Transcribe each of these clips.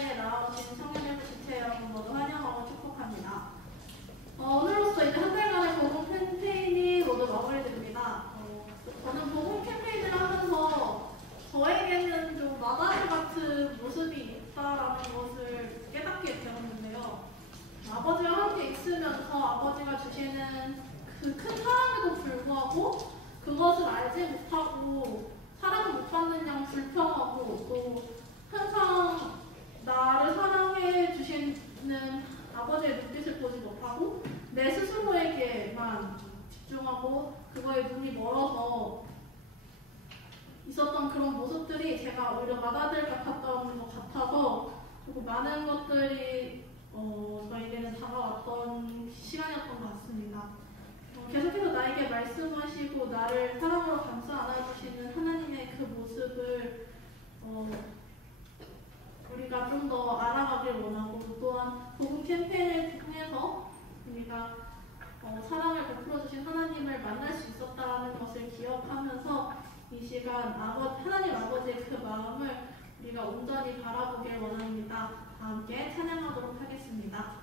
캠페인에 나오신 청년예수 지체 여러분 모두 환영하고 축복합니다. 오늘로써 이제 한 달간의 복음 캠페인이 모두 마무리됩니다. 저는 복음 캠페인을 하면서 저에게는 좀 마가리 같은 모습이 있다라는 것을 깨닫게 되었는데요. 아버지와 함께 있으면서 아버지가 주시는 그 큰 사랑에도 불구하고 그것을 알지 못하고 사랑을 못 받는 양 불평하고 또 항상 나를 사랑해 주시는 아버지의 눈빛을 보지 못하고 내 스스로에게만 집중하고 그거에 눈이 멀어서 있었던 그런 모습들이 제가 오히려 마다들 같았던 것 같아서 조금 많은 것들이 저에게는 다가왔던 시간이었던 것 같습니다. 계속해서 나에게 말씀하시고 나를 사랑으로 감싸 안아주시는 하나님의 그 모습을 우리가 좀 더 알아가길 원하고 또한 복음 캠페인을 통해서 우리가 사랑을 베풀어 주신 하나님을 만날 수 있었다는 것을 기억하면서 이 시간 하나님 아버지의 그 마음을 우리가 온전히 바라보길 원합니다. 다 함께 찬양하도록 하겠습니다.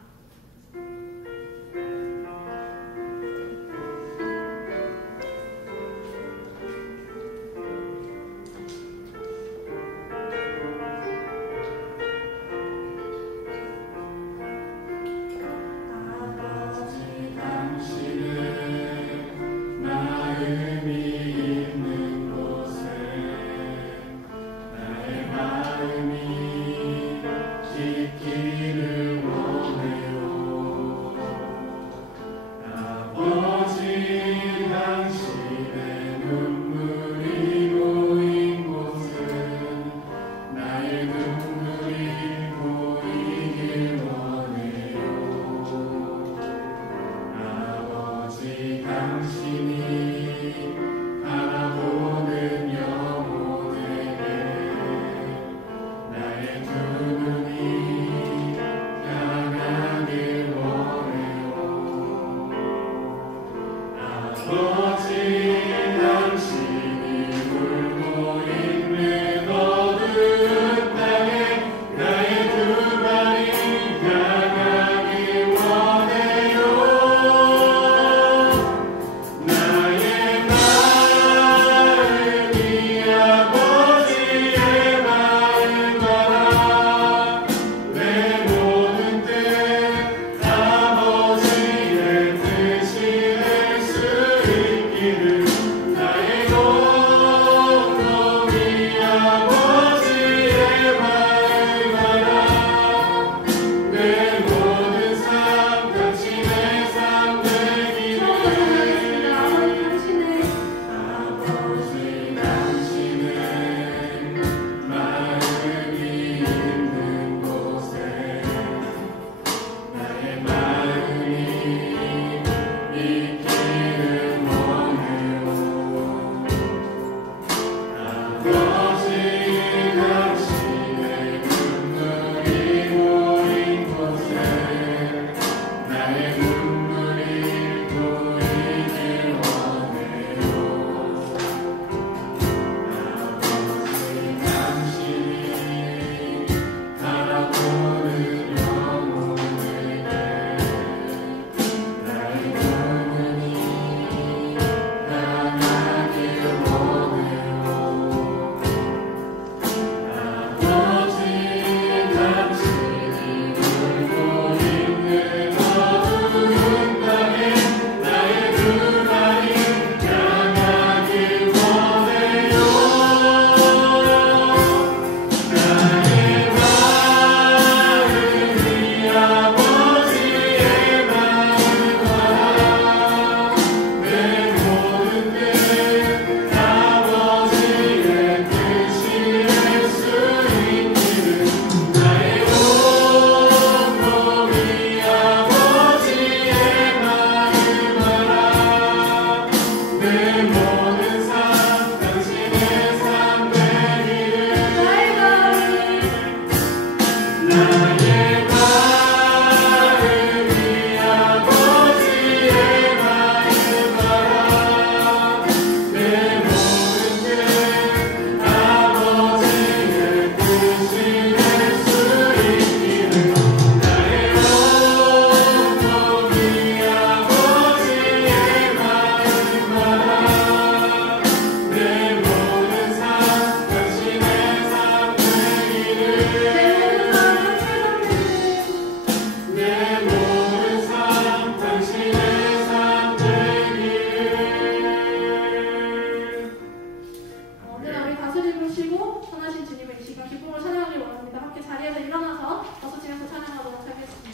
지키를 원해요. 쉬고 선하신 주님의 이 시간 기쁨으로 찬양하길 원합니다. 함께 자리에서 일어나서 벗어지면서 찬양하도록 하겠습니다.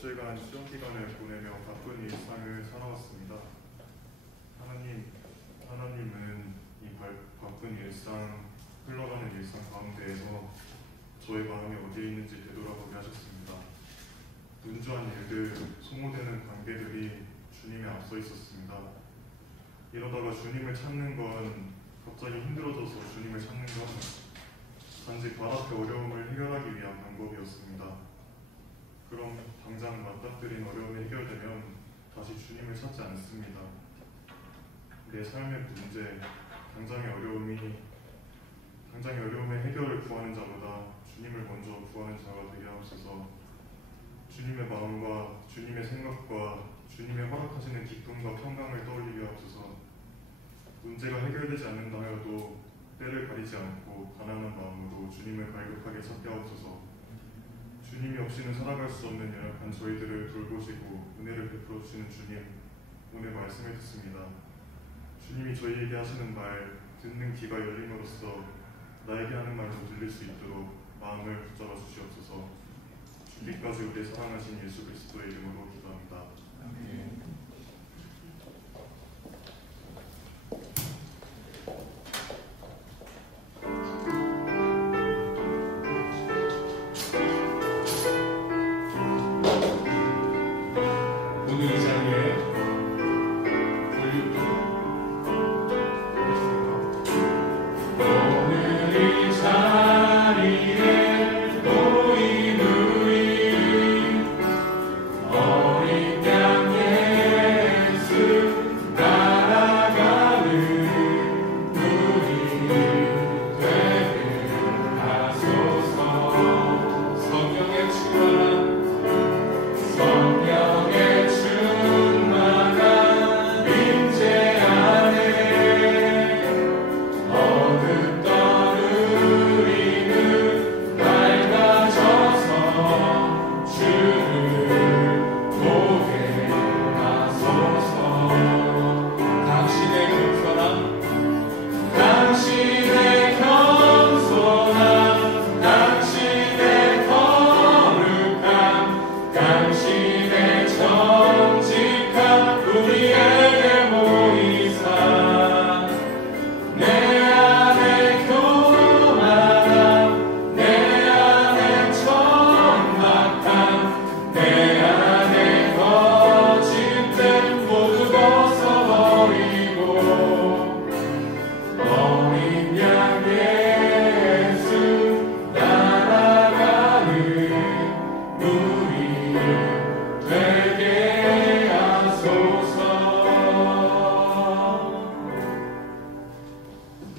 며칠간 시험 기간을 보내며 바쁜 일상을 살아왔습니다. 하나님은 이 바쁜 일상, 흘러가는 일상 가운데에서 저의 마음이 어디에 있는지 되돌아보게 하셨습니다. 분주한 일들, 소모되는 관계들이 주님에 앞서 있었습니다. 이러다가 주님을 찾는 건, 갑자기 힘들어져서 주님을 찾는 건 단지 발 앞의 어려움을 해결하기 위한 방법이었습니다. 그럼 당장 맞닥뜨린 어려움이 해결되면 다시 주님을 찾지 않습니다. 내 삶의 문제, 당장의 어려움의 해결을 구하는 자보다 주님을 먼저 구하는 자가 되게 하옵소서. 주님의 마음과 주님의 생각과 주님의 허락하시는 기쁨과 평강을 떠올리게 하옵소서. 문제가 해결되지 않는다 하여도 때를 가리지 않고 가난한 마음으로 주님을 갈급하게 찾게 하옵소서. 주님이 없이는 살아갈 수 없는 연약한 저희들을 돌보시고 은혜를 베풀어 주시는 주님, 오늘 말씀을 듣습니다. 주님이 저희에게 하시는 말, 듣는 귀가 열림으로써 나에게 하는 말도 들릴 수 있도록 마음을 붙잡아 주시옵소서. 죽기까지 우리 사랑하신 예수 그리스도의 이름으로 기도합니다. 아멘.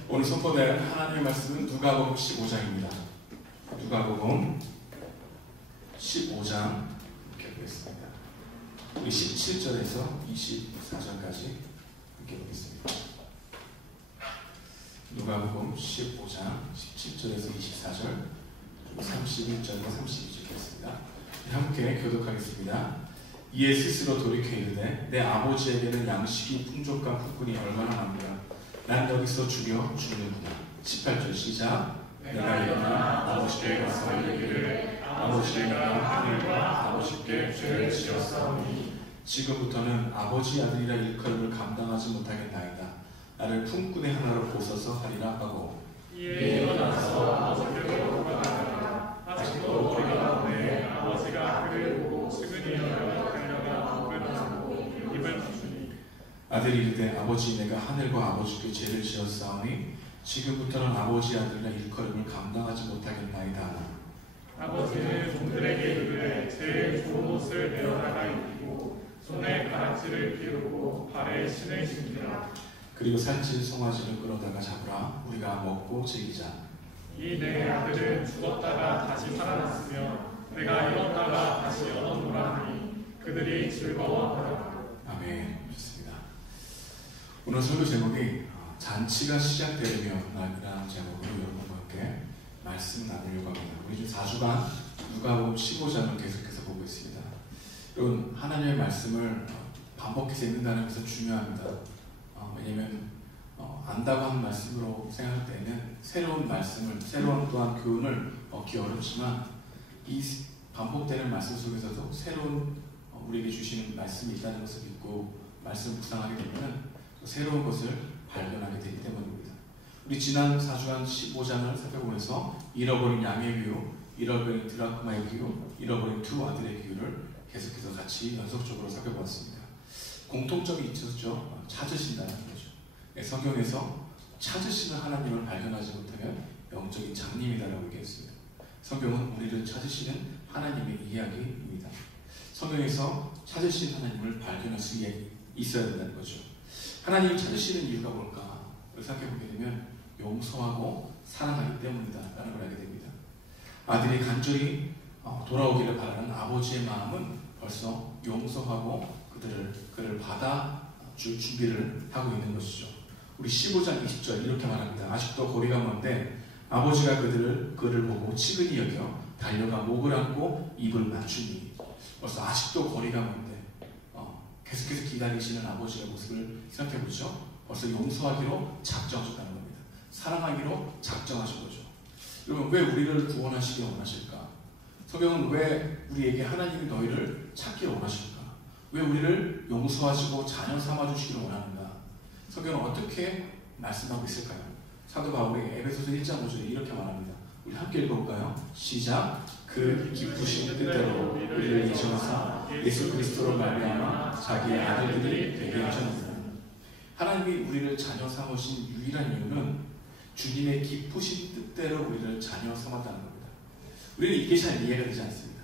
오늘 선포될 하나님의 말씀은 누가복음 15장입니다. 누가복음 15장 함께 보겠습니다. 우리 17절에서 24절까지 함께 보겠습니다. 누가복음 15장 17절에서 24절, 31절과 32절 읽겠습니다. 함께 교독하겠습니다. 이에 스스로 돌이켜 이르되 내 아버지에게는 양식이 풍족한 후군이 얼마나 많구나. 난 여기서 죽여 죽는구나. 18절 시작. 내가 일어나 아버지께 가서 이르기를 아버지가 하늘과 아버지께 죄를 지었사오니 지금부터는 아버지 아들이라 일컬음을 감당하지 못하겠나이다. 나를 품꾼의 하나로 보소서 하리라 하고 이에 일어나서 아버지께로 돌아가니라. 아직도 우리가 보내 아버지가 그를 보고 측은히여 달려가 복을 하고 입을 맞추니 아들이 이르되 아버지 내가 하늘과 아버지께 죄를 지었사오니 지금부터는 아버지 아들이라 일컬음을 감당하지 못하겠나이다. 아버지는 종들에게 이르되 제일 좋은 옷을 내어다가 입히고 손에 가락지를 피우고 발에 신을 신기라. 그리고 살찐 송아지를 끌어다가 잡으라. 우리가 먹고 즐기자. 이 내 아들은 죽었다가 다시 살아났으며 내가 잃었다가 다시 얻었노라 하니 그들이 즐거워하더라. 아멘. 좋습니다. 오늘 설교 제목이 잔치가 시작되며 라는 제목으로 여러분과 함께 말씀 나누려고 합니다. 우리 지금 4주간 누가복음 15장을 계속해서 보고 있습니다. 여러분, 하나님의 말씀을 반복해서 읽는다는 것은 중요합니다. 왜냐하면 안다고 하는 말씀으로 생각할 때는 새로운 말씀을, 새로운 또한 교훈을 얻기 어렵지만 이 반복되는 말씀 속에서도 새로운 우리에게 주시는 말씀이 있다는 것을 믿고 말씀을 묵상하게 되면 새로운 것을 발견하게 되기 때문입니다. 우리 지난 4주간 15장을 살펴보면서 잃어버린 양의 기호, 잃어버린 드라크마의 기호, 잃어버린 두 아들의 기호를 계속해서 같이 연속적으로 살펴보았습니다. 공통점이 있었죠. 찾으신다는 거죠. 성경에서 찾으시는 하나님을 발견하지 못하면 영적인 장님이다라고 얘기했습니다. 성경은 우리를 찾으시는 하나님의 이야기입니다. 성경에서 찾으신 하나님을 발견할 수 있어야 된다는 거죠. 하나님이 찾으시는 이유가 뭘까? 생각해보게 되면 용서하고 사랑하기 때문이다 라는 걸 알게 됩니다. 아들이 간절히 돌아오기를 바라는 아버지의 마음은 벌써 용서하고 그를 받아줄 준비를 하고 있는 것이죠. 우리 15장 20절 이렇게 말합니다. 아직도 거리가 먼데 아버지가 그를 보고 치근히 여겨 달려가 목을 안고 입을 맞추니. 벌써 아직도 거리가 먼데 계속해서 기다리시는 아버지의 모습을 생각해보죠. 벌써 용서하기로 작정하셨다는 겁니다. 사랑하기로 작정하신 거죠. 여러분, 왜 우리를 구원하시기 원하실까? 성경은 왜 우리에게 하나님이 너희를 찾기를 원하실까? 왜 우리를 용서하시고 자녀 삼아주시기를 원하는가? 성경은 어떻게 말씀하고 있을까요? 사도 바울이 에베소서 1장 5절에 이렇게 말합니다. 우리 함께 읽어볼까요? 시작. 그 기쁘신 뜻대로 우리를 예정하사 예수 그리스도로 말미암아 자기의 아들들이 되게 하셨느니라. 하나님이 우리를 자녀 삼으신 유일한 이유는 주님의 기쁘신 뜻대로 우리를 자녀 삼았다는 겁니다. 우리는 이게 잘 이해가 되지 않습니다.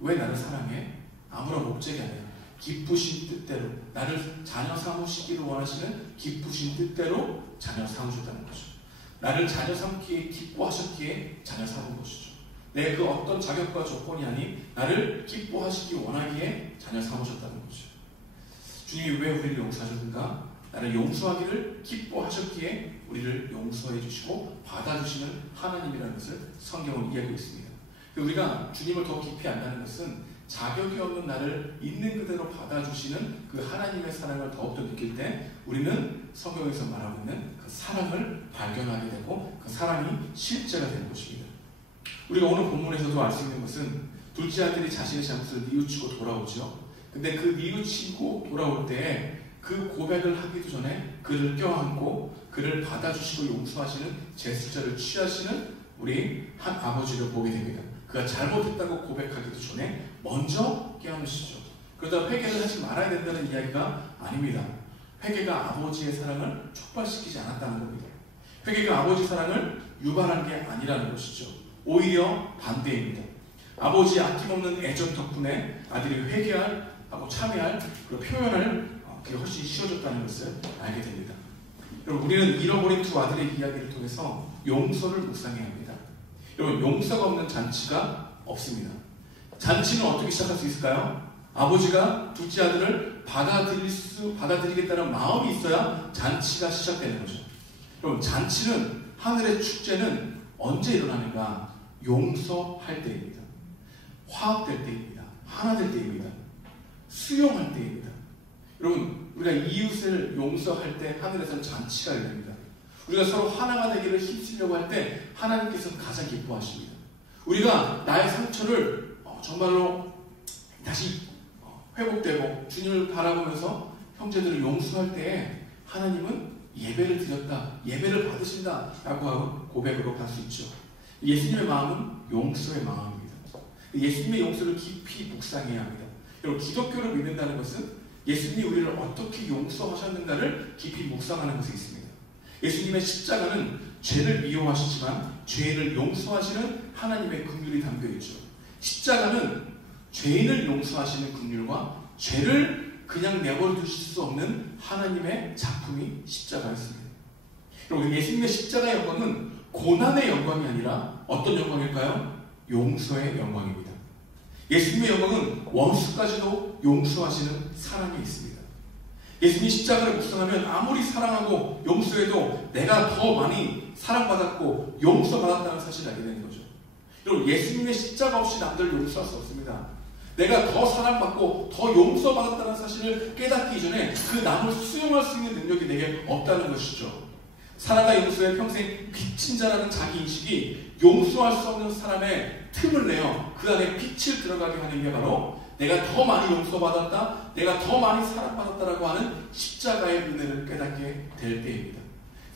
왜 나를 사랑해? 아무런 목적이 아니라 기쁘신 뜻대로 나를 자녀 삼으시기를 원하시는 기쁘신 뜻대로 자녀 삼으셨다는 거죠. 나를 자녀 삼기에 기뻐하셨기에 자녀 삼은 것이죠. 내 그 어떤 자격과 조건이 아닌 나를 기뻐하시기 원하기에 자녀 삼으셨다는 거죠. 주님이 왜 우리를 용서하셨는가? 나를 용서하기를 기뻐하셨기에 우리를 용서해 주시고 받아주시는 하나님이라는 것을 성경은 이야기하고 있습니다. 우리가 주님을 더 깊이 안다는 것은 자격이 없는 나를 있는 그대로 받아주시는 그 하나님의 사랑을 더욱더 느낄 때 우리는 성경에서 말하고 있는 그 사랑을 발견하게 되고 그 사랑이 실제가 되는 것입니다. 우리가 오늘 본문에서도 알 수 있는 것은 둘째 아들이 자신의 잘못을 뉘우치고 돌아오죠. 근데 그 뉘우치고 돌아올 때 그 고백을 하기도 전에 그를 껴안고 그를 받아주시고 용서하시는 제스처를 취하시는 우리 한 아버지를 보게 됩니다. 그가 잘못했다고 고백하기도 전에 먼저 깨어나시죠. 그러다 회개를 하지 말아야 된다는 이야기가 아닙니다. 회개가 아버지의 사랑을 촉발시키지 않았다는 겁니다. 회개가 아버지 사랑을 유발한 게 아니라는 것이죠. 오히려 반대입니다. 아버지의 아낌없는 애정 덕분에 아들이 회개하고 참여할 그리고 표현할 그게 훨씬 쉬워졌다는 것을 알게 됩니다. 여러분, 우리는 잃어버린 두 아들의 이야기를 통해서 용서를 묵상해야 합니다. 여러분, 용서가 없는 잔치가 없습니다. 잔치는 어떻게 시작할 수 있을까요? 아버지가 둘째 아들을 받아들이겠다는 마음이 있어야 잔치가 시작되는 거죠. 여러분, 잔치는, 하늘의 축제는 언제 일어나는가? 용서할 때입니다. 화합될 때입니다. 하나 될 때입니다. 수용할 때입니다. 여러분, 우리가 이웃을 용서할 때 하늘에서는 잔치가 일어납니다. 우리가 서로 하나가 되기를 힘쓰려고 할 때 하나님께서는 가장 기뻐하십니다. 우리가 나의 상처를 정말로 다시 회복되고 주님을 바라보면서 형제들을 용서할 때 하나님은 예배를 드렸다, 예배를 받으신다 라고 하고 고백으로 갈 수 있죠. 예수님의 마음은 용서의 마음입니다. 예수님의 용서를 깊이 묵상해야 합니다. 여러분, 기독교를 믿는다는 것은 예수님이 우리를 어떻게 용서하셨는가를 깊이 묵상하는 것이 있습니다. 예수님의 십자가는 죄를 미워하시지만 죄인을 용서하시는 하나님의 긍휼이 담겨있죠. 십자가는 죄인을 용서하시는 긍휼과 죄를 그냥 내버려 두실 수 없는 하나님의 작품이 십자가였습니다. 그리고 예수님의 십자가의 영광은 고난의 영광이 아니라 어떤 영광일까요? 용서의 영광입니다. 예수님의 영광은 원수까지도 용서하시는 사랑이 있습니다. 예수님이 십자가를 묵상하면 아무리 사랑하고 용서해도 내가 더 많이 사랑받았고 용서받았다는 사실을 알게 되는 거죠. 여러분, 예수님의 십자가 없이 남들을 용서할 수 없습니다. 내가 더 사랑받고 더 용서받았다는 사실을 깨닫기 전에 그 남을 수용할 수 있는 능력이 내게 없다는 것이죠. 사랑과 용서에 평생 빚진 자라는 자기 인식이 용서할 수 없는 사람의 틈을 내어 그 안에 빛을 들어가게 하는 게 바로 내가 더 많이 용서받았다, 내가 더 많이 사랑받았다라고 하는 십자가의 은혜를 깨닫게 될 때입니다.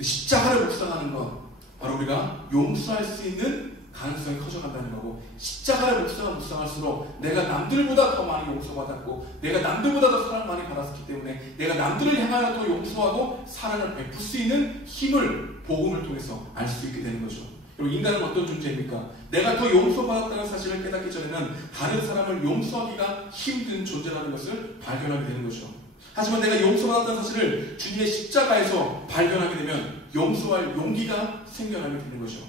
십자가를 묵상하는 것, 바로 우리가 용서할 수 있는 가능성이 커져간다는 거고, 십자가를 묵상할수록 내가 남들보다 더 많이 용서받았고, 내가 남들보다 더 사랑 많이 받았기 때문에 내가 남들을 향하여 더 용서하고 사랑을 베풀 수 있는 힘을 복음을 통해서 알 수 있게 되는 거죠. 그리고 인간은 어떤 존재입니까? 내가 더 용서받았다는 사실을 깨닫기 전에는 다른 사람을 용서하기가 힘든 존재라는 것을 발견하게 되는 거죠. 하지만 내가 용서받았다는 사실을 주님의 십자가에서 발견하게 되면 용서할 용기가 생겨나게 되는 거죠.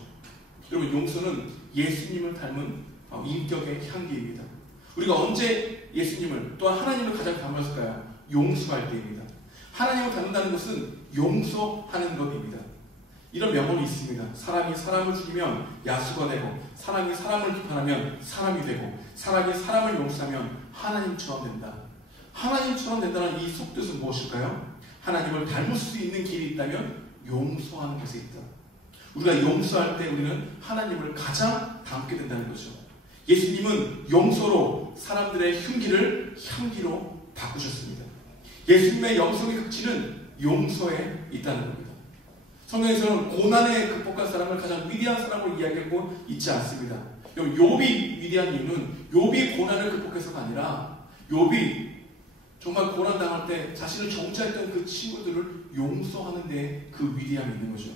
여러분, 용서는 예수님을 닮은 인격의 향기입니다. 우리가 언제 예수님을 또한 하나님을 가장 닮았을까요? 용서할 때입니다. 하나님을 닮는다는 것은 용서하는 것입니다. 이런 명언이 있습니다. 사람이 사람을 죽이면 야수가 되고, 사람이 사람을 비판하면 사람이 되고, 사람이 사람을 용서하면 하나님처럼 된다. 하나님처럼 된다는 이 속뜻은 무엇일까요? 하나님을 닮을 수 있는 길이 있다면 용서하는 것에 있다. 우리가 용서할 때 우리는 하나님을 가장 닮게 된다는 거죠. 예수님은 용서로 사람들의 흉기를 향기로 바꾸셨습니다. 예수님의 영성의 극치는 용서에 있다는 겁니다. 성경에서는 고난에 극복한 사람을 가장 위대한 사람으로 이야기하고 있지 않습니다. 욥이 위대한 이유는 욥이 고난을 극복해서가 아니라 욥이 정말 고난당할 때 자신을 정죄했던 그 친구들을 용서하는 데 그 위대함이 있는 거죠.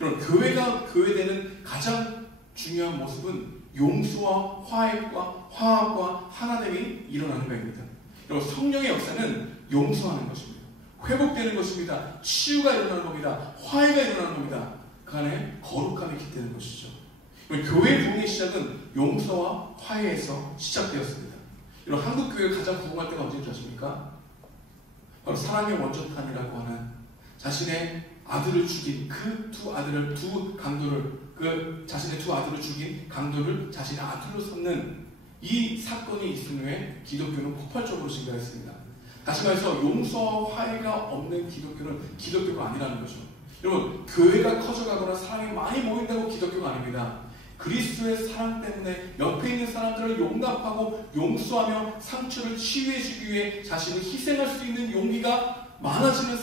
여러분, 교회가 교회되는 가장 중요한 모습은 용서와 화해과 화합과 하나됨이 일어나는 것입니다. 여러분, 성령의 역사는 용서하는 것입니다. 회복되는 것입니다. 치유가 일어나는 겁니다. 화해가 일어나는 겁니다. 그 안에 거룩함이 깃드는 것이죠. 교회 부흥의 시작은 용서와 화해에서 시작되었습니다. 여러분, 한국 교회가 가장 부흥할 때가 언제인지 아십니까? 바로 사랑의 원조탄이라고 하는 자신의 아들을 죽인 자신의 두 아들을 죽인 강도를 자신의 아들로 삼는 이 사건이 있은 후에 기독교는 폭발적으로 증가했습니다. 다시 말해서 용서와 화해가 없는 기독교는 기독교가 아니라는 거죠. 여러분, 교회가 커져가거나 사랑이 많이 모인다고 기독교가 아닙니다. 그리스도의 사랑 때문에 옆에 있는 사람들을 용납하고 용서하며 상처를 치유해주기 위해 자신을 희생할 수 있는 용기가 많아지는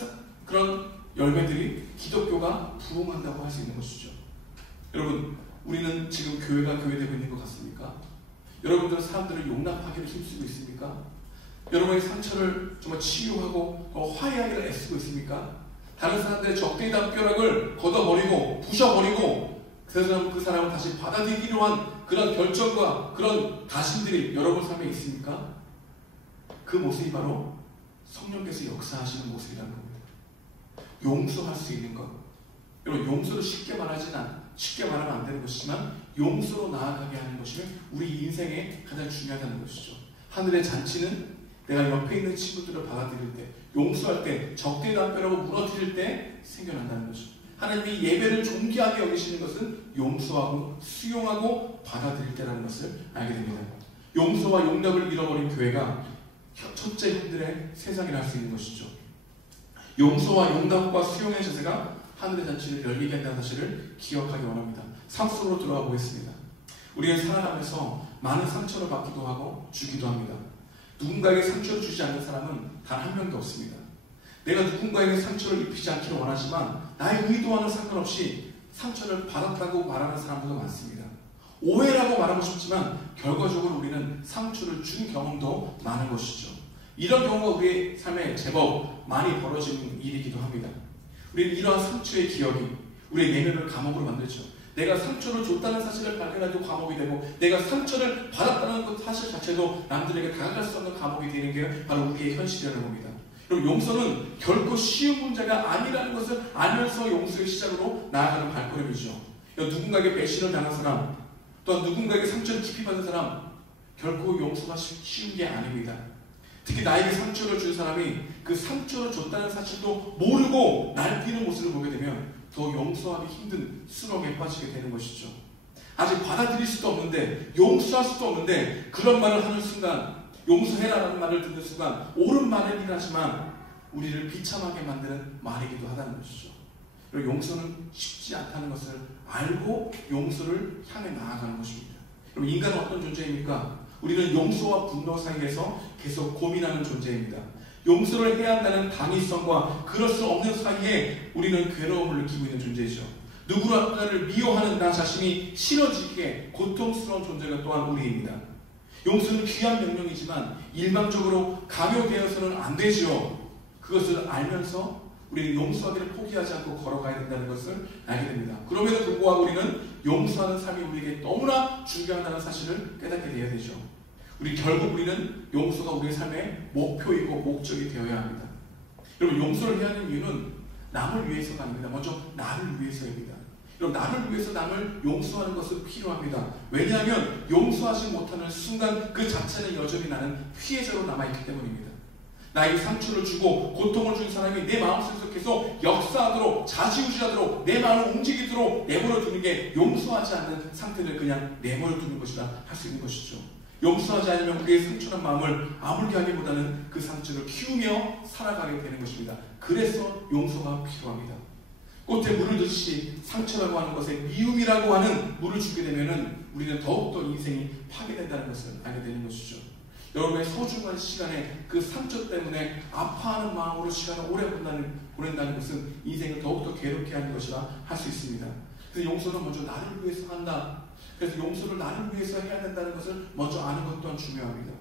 그런 열매들이 기독교가 부흥한다고 할 수 있는 것이죠. 여러분, 우리는 지금 교회가 교회되고 있는 것 같습니까? 여러분들은 사람들을 용납하기를 힘쓰고 있습니까? 여러분의 상처를 정말 치유하고 화해하기를 애쓰고 있습니까? 다른 사람들의 적대의 담벼락을 걷어버리고 부셔버리고 그 사람을 다시 받아들이기로 한 그런 결정과 그런 다짐들이 여러분 삶에 있습니까? 그 모습이 바로 성령께서 역사하시는 모습이라는 겁니다. 용서할 수 있는 것. 여러분, 용서를 쉽게 말하면 안 되는 것이지만 용서로 나아가게 하는 것이 우리 인생에 가장 중요하다는 것이죠. 하늘의 잔치는 내가 옆에 있는 친구들을 받아들일 때, 용서할 때, 적대의 담벼락을 무너뜨릴 때 생겨난다는 것이죠. 하나님이 예배를 존귀하게 여기시는 것은 용서하고 수용하고 받아들일 때라는 것을 알게 됩니다. 용서와 용납을 잃어버린 교회가 첫째 형들의 세상이라 할 수 있는 것이죠. 용서와 용납과 수용의 자세가 하늘의 잔치를 열리게 한다는 사실을 기억하기 원합니다. 삶 속으로 들어가 보겠습니다. 우리는 살아가면서 많은 상처를 받기도 하고 주기도 합니다. 누군가에게 상처를 주지 않는 사람은 단 한 명도 없습니다. 내가 누군가에게 상처를 입히지 않기를 원하지만 나의 의도와는 상관없이 상처를 받았다고 말하는 사람들도 많습니다. 오해라고 말하고 싶지만 결과적으로 우리는 상처를 준 경험도 많은 것이죠. 이런 경우가 우리의 삶에 제법 많이 벌어지는 일이기도 합니다. 우리는 이러한 상처의 기억이 우리의 내면을 감옥으로 만들죠. 내가 상처를 줬다는 사실을 발견해도 감옥이 되고, 내가 상처를 받았다는 그 사실 자체도 남들에게 다가갈 수 없는 감옥이 되는 게 바로 우리의 현실이라는 겁니다. 그럼 용서는 결코 쉬운 문제가 아니라는 것을 알면서 용서의 시작으로 나아가는 발걸음이죠. 누군가에게 배신을 당한 사람, 또한 누군가에게 상처를 깊이 받은 사람, 결코 용서가 쉬운 게 아닙니다. 특히 나에게 상처를 준 사람이 그 상처를 줬다는 사실도 모르고 날뛰는 모습을 보게 되면 더 용서하기 힘든 수렁에 빠지게 되는 것이죠. 아직 받아들일 수도 없는데, 용서할 수도 없는데, 그런 말을 하는 순간, 용서해라라는 말을 듣는 순간 옳은 말이긴 하지만 우리를 비참하게 만드는 말이기도 하다는 것이죠. 그리고 용서는 쉽지 않다는 것을 알고 용서를 향해 나아가는 것입니다. 그럼 인간은 어떤 존재입니까? 우리는 용서와 분노 사이에서 계속 고민하는 존재입니다. 용서를 해야 한다는 당위성과 그럴 수 없는 사이에 우리는 괴로움을 느끼고 있는 존재이죠. 누구라를 미워하는 나 자신이 싫어지기에 고통스러운 존재가 또한 우리입니다. 용서는 귀한 명령이지만 일방적으로 강요되어서는 안 되죠. 그것을 알면서 우리는 용서하기를 포기하지 않고 걸어가야 된다는 것을 알게 됩니다. 그럼에도 불구하고 우리는 용서하는 삶이 우리에게 너무나 중요하다는 사실을 깨닫게 되어야 되죠. 결국 우리는 용서가 우리의 삶의 목표이고 목적이 되어야 합니다. 여러분, 용서를 해야 하는 이유는 남을 위해서가 아닙니다. 먼저 나를 위해서입니다. 여러분, 나를 위해서 남을 용서하는 것은 필요합니다. 왜냐하면 용서하지 못하는 순간 그 자체는 여전히 나는 피해자로 남아있기 때문입니다. 나에게 상처를 주고 고통을 준 사람이 내 마음속에서 계속 역사하도록, 좌지우지하도록, 내 마음을 움직이도록 내버려 두는 게 용서하지 않는 상태를 그냥 내버려 두는 것이라 할 수 있는 것이죠. 용서하지 않으면 우리의 상처난 마음을 아물게 하기보다는 그 상처를 키우며 살아가게 되는 것입니다. 그래서 용서가 필요합니다. 꽃에 물을 넣듯이 상처라고 하는 것에 미움이라고 하는 물을 주게 되면 우리는 더욱더 인생이 파괴된다는 것을 알게 되는 것이죠. 여러분의 소중한 시간에 그 상처 때문에 아파하는 마음으로 시간을 오래 보낸다는 것은 인생을 더욱더 괴롭게 하는 것이라 할 수 있습니다. 그래서 용서는 먼저 나를 위해서 한다. 그래서 용서를 나를 위해서 해야 된다는 것을 먼저 아는 것 또한 중요합니다.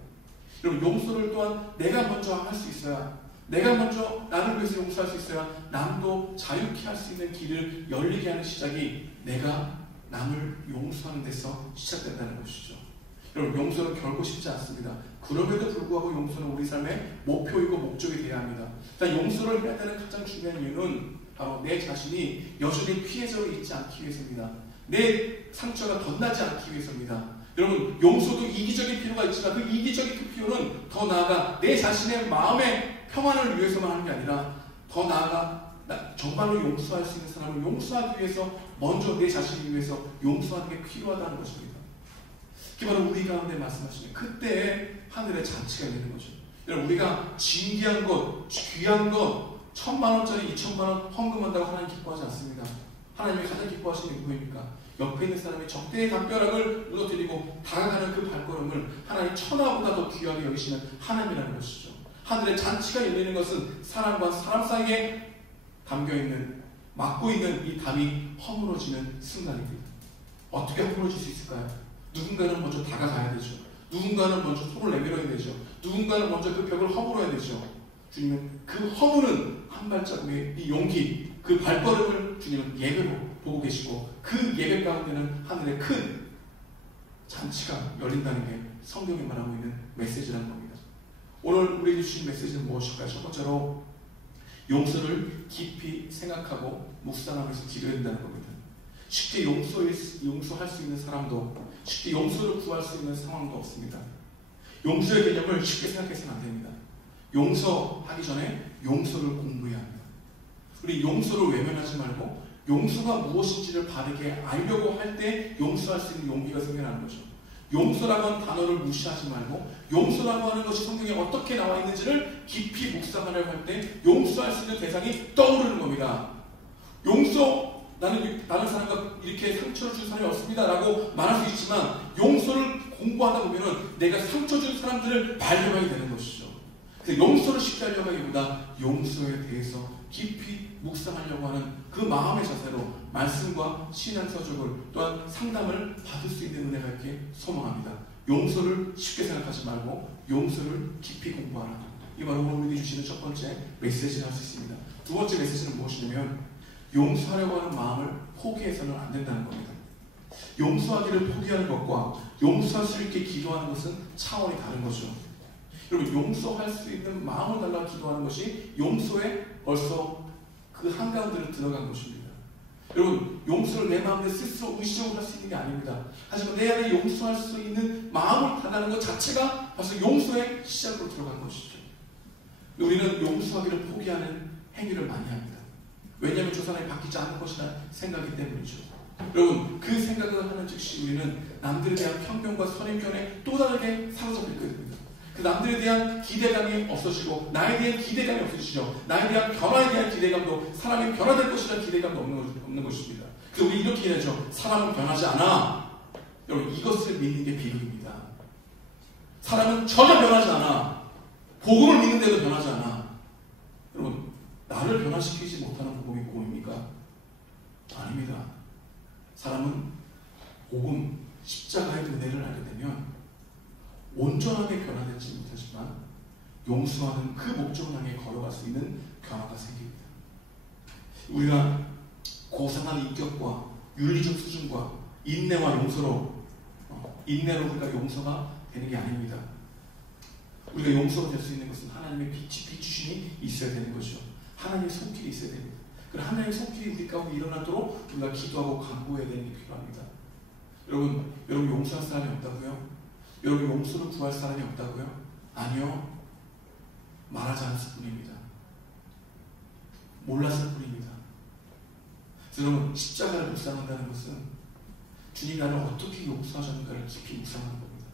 여러분, 용서를 또한 내가 먼저 할 수 있어야, 내가 먼저 나를 위해서 용서할 수 있어야 남도 자유케 할 수 있는 길을 열리게 하는 시작이 내가 남을 용서하는 데서 시작된다는 것이죠. 여러분, 용서는 결코 쉽지 않습니다. 그럼에도 불구하고 용서는 우리 삶의 목표이고 목적이 되어야 합니다. 용서를 해야 되는 가장 중요한 이유는 바로 내 자신이 여전히 피해자로 있지 않기 위해서입니다. 내 상처가 덧나지 않기 위해서입니다. 여러분, 용서도 이기적인 필요가 있지만 그 이기적인 그 필요는 더 나아가 내 자신의 마음의 평안을 위해서만 하는 게 아니라 더 나아가 정말로 용서할 수 있는 사람을 용서하기 위해서 먼저 내 자신을 위해서 용서하는 게 필요하다는 것입니다. 그게 바로 우리 가운데 말씀하시는 그때의 하늘의 잔치가 있는 거죠. 여러분, 우리가 진귀한 것, 귀한 것, 1000만원짜리 2000만원 헌금한다고 하나님 기뻐하지 않습니다. 하나님이 가장 기뻐하시는 게 누구입니까? 옆에 있는 사람이 적대의 담벼락을 무너뜨리고 다가가는 그 발걸음을 하나님 천하보다 더 귀하게 여기시는 하나님이라는 것이죠. 하늘의 잔치가 열리는 것은 사람과 사람 사이에 담겨있는, 막고 있는 이 담이 허물어지는 순간입니다. 어떻게 허물어질 수 있을까요? 누군가는 먼저 다가가야 되죠. 누군가는 먼저 손을 내밀어야 되죠. 누군가는 먼저 그 벽을 허물어야 되죠. 주님은 그 허무는 한 발자국의 이 용기, 그 발걸음을 주님은 예배로 보고 계시고 그 예배 가운데는 하늘의 큰 잔치가 열린다는 게 성경이 말하고 있는 메시지라는 겁니다. 오늘 우리에게 주신 메시지는 무엇일까요? 첫 번째로 용서를 깊이 생각하고 묵상하면서 기도해야 된다는 겁니다. 쉽게 용서할 수 있는 사람도, 쉽게 용서를 구할 수 있는 상황도 없습니다. 용서의 개념을 쉽게 생각해서는 안 됩니다. 용서하기 전에 용서를 공부해야 합니다. 우리 용서를 외면하지 말고 용서가 무엇인지를 바르게 알려고 할 때 용서할 수 있는 용기가 생겨나는 거죠. 용서라고 하는 단어를 무시하지 말고 용서라고 하는 것이 성경에 어떻게 나와 있는지를 깊이 묵상하려고 할 때 용서할 수 있는 대상이 떠오르는 겁니다. 나는 사람과 이렇게 상처를 준 사람이 없습니다 라고 말할 수 있지만 용서를 공부하다 보면 내가 상처 준 사람들을 발견하게 되는 것이죠. 그래서 용서를 쉽게 하려고 하기보다 용서에 대해서 깊이 묵상하려고 하는 그 마음의 자세로 말씀과 신앙서적을 또한 상담을 받을 수 있는 은혜가 있게 소망합니다. 용서를 쉽게 생각하지 말고 용서를 깊이 공부하라. 이 바로 오늘 주시는 첫 번째 메시지를 할 수 있습니다. 두 번째 메시지는 무엇이냐면 용서하려고 하는 마음을 포기해서는 안 된다는 겁니다. 용서하기를 포기하는 것과 용서할 수 있게 기도하는 것은 차원이 다른 거죠. 여러분, 용서할 수 있는 마음을 달라 기도하는 것이 용서에 벌써 그 한가운데로 들어간 것입니다. 여러분, 용서를 내 마음에 스스로 의식적으로 할 수 있는 게 아닙니다. 하지만 내 안에 용서할 수 있는 마음을 달라는 것 자체가 벌써 용서의 시작으로 들어간 것이죠. 우리는 용서하기를 포기하는 행위를 많이 합니다. 왜냐하면 저 사람이 바뀌지 않을 것이라 생각이 때문이죠. 여러분, 그 생각을 하는 즉시 우리는 남들에 대한 편견과 선입견에 또 다르게 사로잡힐 겁니다. 그 남들에 대한 기대감이 없어지고 나에 대한 기대감이 없어지죠. 나에 대한 변화에 대한 기대감도 사람이 변화될 것이라는 기대감도 없는 것입니다. 그래서 우리 이렇게 얘기하죠. 사람은 변하지 않아. 여러분 이것을 믿는 게 비극입니다. 사람은 전혀 변하지 않아. 복음을 믿는데도 변하지 않아. 여러분 나를 변화시키지 못하는 복음이 복음입니까? 아닙니다. 사람은 복음, 십자가의 은혜를 알게 되면 온전하게 변화되지 못하지만 용서하는 그 목적을 향해 걸어갈 수 있는 변화가 생깁니다. 우리가 고상한 인격과 윤리적 수준과 인내와 용서로 우리가 용서가 되는 게 아닙니다. 우리가 용서가 될 수 있는 것은 하나님의 비추심이 있어야 되는 거죠. 하나님의 손길이 있어야 됩니다. 그럼 하나님의 손길이 우리 가운데 일어나도록 우리가 기도하고 간구해야 되는 게 필요합니다. 여러분 용서할 사람이 없다고요? 여러분 용서를 구할 사람이 없다고요? 아니요. 말하지 않았을 뿐입니다. 몰랐을 뿐입니다. 여러분 십자가를 묵상한다는 것은 주님이 나를 어떻게 용서하셨는가를 깊이 묵상하는 겁니다.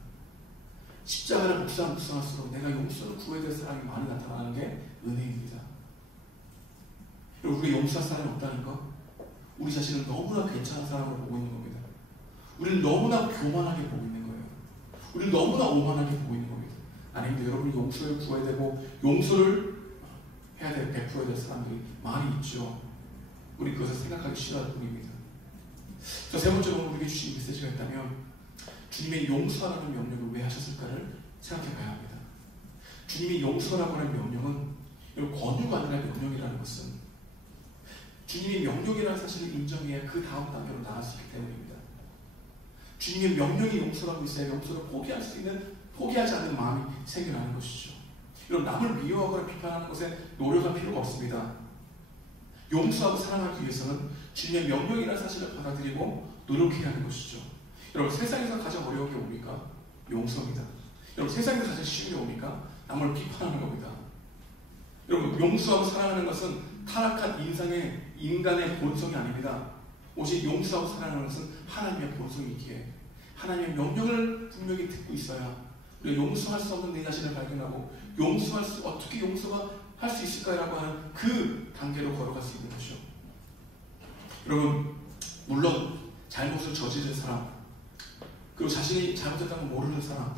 십자가를 묵상할수록 내가 용서를 구해야 될 사람이 많이 나타나는 게 은혜입니다. 여러분 우리가 용서할 사람이 없다는 것, 우리 자신을 너무나 괜찮은 사람으로 보고 있는 겁니다. 우리는 너무나 교만하게 보고 있는 거예요. 우리는 너무나 오만하게 보고 있는 겁니다. 아닙니다. 여러분이 용서를 구해야 되고 용서를 해야 될, 베풀어야 될 사람들이 많이 있죠. 우리 그것을 생각하기 싫어할 뿐입니다. 자, 세 번째로 우리에게 주신 메시지가 있다면 주님의 용서라는 명령을 왜 하셨을까를 생각해 봐야 합니다. 주님이 용서라고 하는 명령은 권유가 아니라 명령이라는 것은 주님이 명령이라는 사실을 인정해야 그 다음 단계로 나갈 수 있기 때문입니다. 주님의 명령이 용서라고 있어야 용서를 포기하지 않는 마음이 생겨나는 것이죠. 여러분 남을 미워하거나 비판하는 것에 노력할 필요가 없습니다. 용서하고 사랑하기 위해서는 주님의 명령이라는 사실을 받아들이고 노력해야 하는 것이죠. 여러분 세상에서 가장 어려운 게 뭡니까? 용서입니다. 여러분 세상에서 가장 쉬운 게 뭡니까? 남을 비판하는 겁니다. 여러분 용서하고 사랑하는 것은 타락한 인간의 본성이 아닙니다. 오직 용서하고 사랑하는 것은 하나님의 본성이기에 하나님의 명령을 분명히 듣고 있어야 우리가 용서할 수 없는 내 자신을 발견하고 어떻게 용서가 할 수 있을까라고 하는 그 단계로 걸어갈 수 있는 것이죠. 여러분 물론 잘못을 저지른 사람, 그리고 자신이 잘못했다는 걸 모르는 사람,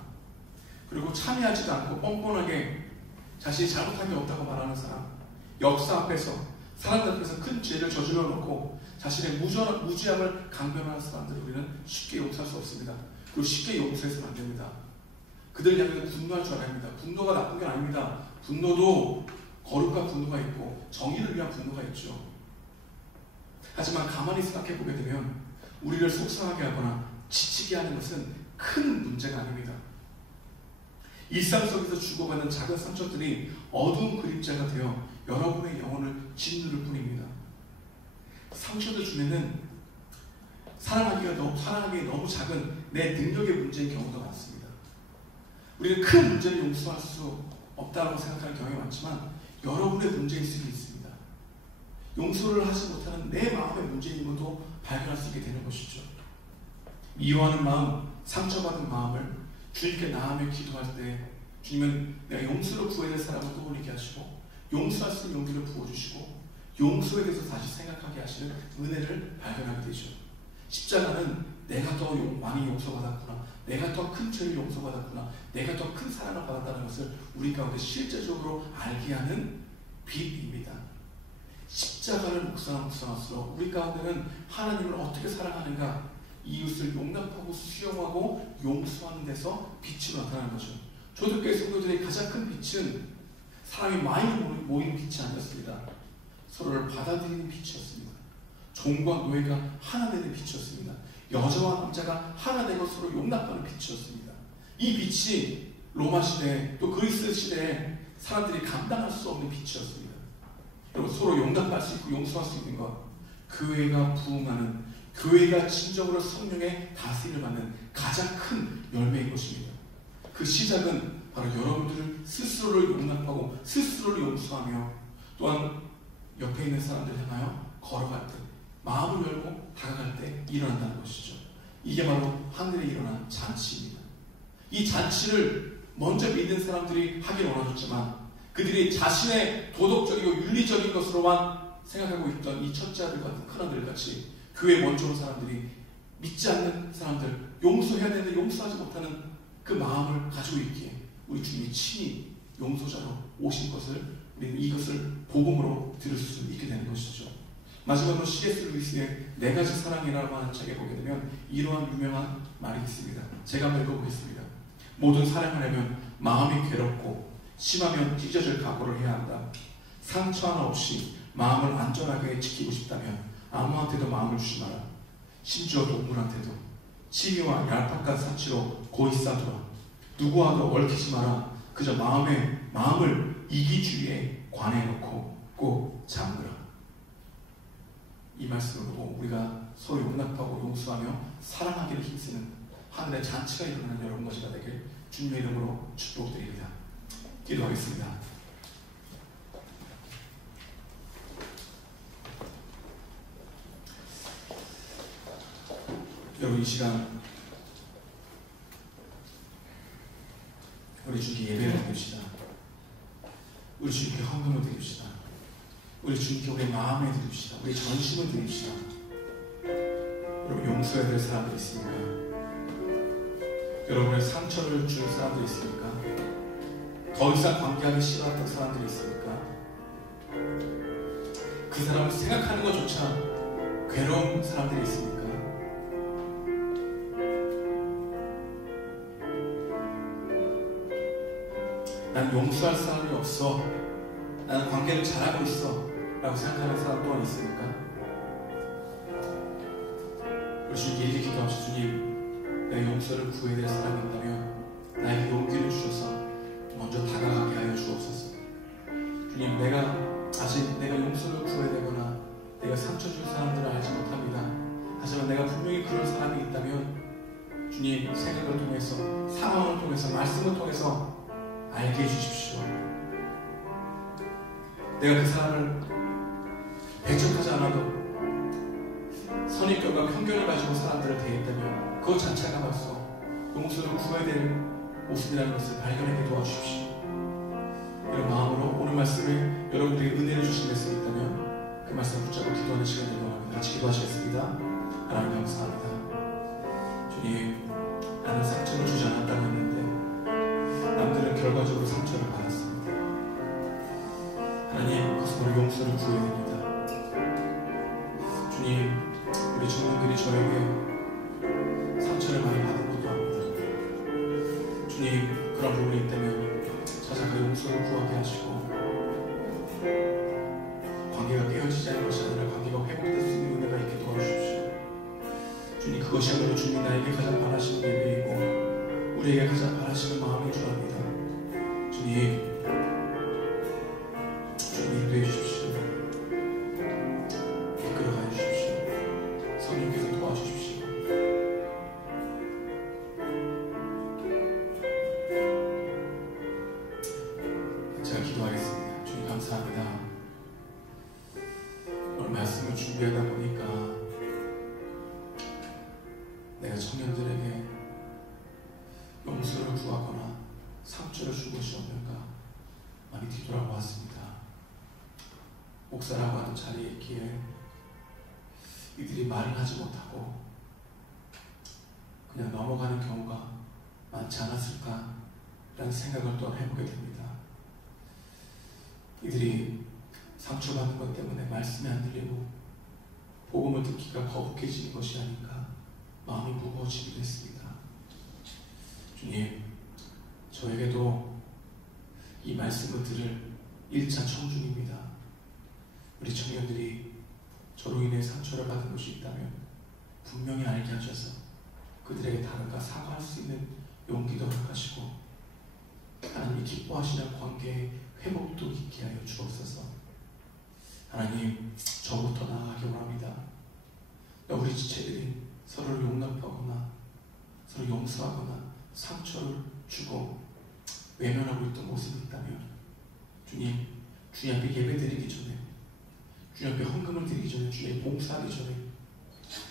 그리고 참여하지도 않고 뻔뻔하게 자신이 잘못한 게 없다고 말하는 사람, 역사 앞에서 사람들 앞에서 큰 죄를 저질러 놓고 자신의 무죄함을 강변하는 사람들을 우리는 쉽게 용서할 수 없습니다. 그리고 쉽게 용서해서는 안 됩니다. 그들 향해 분노할 줄 알아야 합니다. 분노가 나쁜 게 아닙니다. 분노도 거룩한 분노가 있고 정의를 위한 분노가 있죠. 하지만 가만히 생각해 보게 되면 우리를 속상하게 하거나 지치게 하는 것은 큰 문제가 아닙니다. 일상 속에서 주고받는 작은 상처들이 어두운 그림자가 되어 여러분의 영혼을 짓누를 뿐입니다. 상처들 중에는 사랑하기에 너무 작은 내 능력의 문제인 경우가 많습니다. 우리는 큰 문제를 용서할 수 없다고 생각하는 경우가 많지만 여러분의 문제일 수도 있습니다. 용서를 하지 못하는 내 마음의 문제인 것도 발견할 수 있게 되는 것이죠. 미워하는 마음, 상처받은 마음을 주님께 나아가며 기도할 때 주님은 내가 용서를 구해야 될 사람을 떠올리게 하시고 용서할 수 있는 용기를 부어주시고 용서에 대해서 다시 생각하게 하시는 은혜를 발견하게 되죠. 십자가는 내가 더 많이 용서받았구나, 내가 더 큰 죄를 용서받았구나, 내가 더 큰 사랑을 받았다는 것을 우리 가운데 실제적으로 알게 하는 빛입니다. 십자가를 묵상할수록 우리 가운데는 하나님을 어떻게 사랑하는가, 이웃을 용납하고 수용하고 용서하는 데서 빛으로 나타나는 거죠. 초대교회 성도들의 가장 큰 빛은 사람이 많이 모이는 빛이 아니었습니다. 서로를 받아들이는 빛이었습니다. 종과 노예가 하나 되는 빛이었습니다. 여자와 남자가 하나 되고 서로 용납하는 빛이었습니다. 이 빛이 로마 시대 또 그리스 시대에 사람들이 감당할 수 없는 빛이었습니다. 여러분 서로 용납할 수 있고 용서할 수 있는 것, 교회가 부흥하는, 교회가 진정으로 성령의 다스림을 받는 가장 큰 열매인 것입니다. 그 시작은 바로 여러분들을 스스로를 용납하고 스스로를 용서하며 또한 옆에 있는 사람들 향하여 걸어갈 때, 마음을 열고 다가갈 때 일어난다는 것이죠. 이게 바로 하늘에 일어난 잔치입니다. 이 잔치를 먼저 믿는 사람들이 하길 원하셨지만 그들이 자신의 도덕적이고 윤리적인 것으로만 생각하고 있던 이 첫째 아들 같은 큰 아들 같이 교회에 먼저 온 사람들이 믿지 않는 사람들, 용서해야 되는데 용서하지 못하는 그 마음을 가지고 있기에 우리 주님이 친히 용서자로 오신 것을 우리는 이것을 복음으로 들을 수 있게 되는 것이죠. 마지막으로 C.S. 루이스의 4가지 사랑이라고 하는 책에 보게 되면 이러한 유명한 말이 있습니다. 제가 한번 읽어보겠습니다. 모든 사랑하려면 마음이 괴롭고 심하면 찢어질 각오를 해야 한다. 상처 하나 없이 마음을 안전하게 지키고 싶다면 아무한테도 마음을 주지 마라. 심지어 동물한테도. 치미와 얄팍한 사치로 고이 싸두라. 누구와도 얽히지 마라. 그저 마음을 이기주의에 관해놓고 꼭 잠그라. 이 말씀으로 우리가 서로 용납하고 용서하며 사랑하기를 힘쓰는 하늘의 잔치가 일어나는 여러분 것이가 되길 주님의 이름으로 축복드립니다. 기도하겠습니다. 여러분, 이 시간 우리 주님께 예배를 드립시다. 우리 주님께 헌금을 드립시다. 우리 주님께 우리의 마음을 드립시다. 우리의 전심을 드립시다. 여러분, 용서해야 될 사람들이 있습니까? 여러분의 상처를 준 사람들이 있습니까? 더 이상 관계하기 싫어했던 사람들이 있습니까? 그 사람을 생각하는 것조차 괴로운 사람들이 있습니까? 난 용서할 사람이 없어. 나는 관계를 잘하고 있어. 라고 생각하는 사람 또한 있습니까? 우리 주님께 이렇게 기도합시다. 주님, 내가 용서를 구해야 될 사람이 있다면 나에게 용기를 주셔서 먼저 다가가게 하여 주옵소서. 주님, 내가 용서를 구해야 되거나 내가 상처 줄 사람들을 알지 못합니다. 하지만 내가 분명히 그런 사람이 있다면 주님, 생각을 통해서, 상황을 통해서, 말씀을 통해서 알게 해주십시오. 내가 그 사람을 배척하지 않아도 선입견과 편견을 가지고 사람들을 대했다면 그것 자체가 벌써 용서를 구해야 될 모습이라는 것을 발견하게 도와주십시오. 이런 마음으로 오늘 말씀에 여러분들에게 은혜를 주신 말씀이 있다면 그 말씀을 붙잡고 기도하는 시간을 원합니다. 같이 기도하시겠습니다. 하나님 감사합니다. 주님, 나는 상처를 주지 않았다고 했는데 남들은 결과적으로 상처를 받았습니다. 하나님, 그것을 우리 용서를 구해야 됩니다. 주님, 우리 청년들이 저에게 상처를 많이 받은 것도 합니다. 주님, 그런 부분이 있다면 찾아가 용서를 구하게 하시고 관계가 깨어지지 않은 것이 아니라 관계가 회복될 수 있는 은혜가 있게 도와주십시오. 주님, 그것이야말로 주님 나에게 가장 바라시는 예배이고 우리에게 가장 바라시는 마음인 줄 압니다. 주님, 인도해 주십시오. 이끌어가 주십시오. 성령께서 도와주십시오. 제가 기도하겠습니다. 주님, 감사합니다. 오늘 말씀을 준비하다 보니까 내가 청년들에게 용서를 구하거나 상처를 준 것이 없는가 많이 뒤돌아보았습니다. 목사라고 하는 자리에 있기에 이들이 말을 하지 못하고 그냥 넘어가는 경우가 많지 않았을까라는 생각을 또한 해보게 됩니다. 이들이 상처받는 것 때문에 말씀이 안 들리고 복음을 듣기가 거북해지는 것이 아닌가 마음이 무거워지기도 했습니다. 주님, 저에게도 이 말씀을 들을 1차 청중입니다. 우리 청년들이 저로 인해 상처를 받은 것이 있다면 분명히 알게 하셔서 그들에게 다른가 사과할 수 있는 용기도 허락하시고 하나님이 기뻐하시는 관계의 회복도 있게 하여 주옵소서. 하나님, 저부터 나아가기 원합니다. 우리 지체들이 서로를 용납하거나 서로 용서하거나 상처를 주고 외면하고 있던 모습이 있다면 주님, 주님 앞에 예배드리기 전에, 주님 앞에 헌금을 드리기 전에, 주님 봉사하기 전에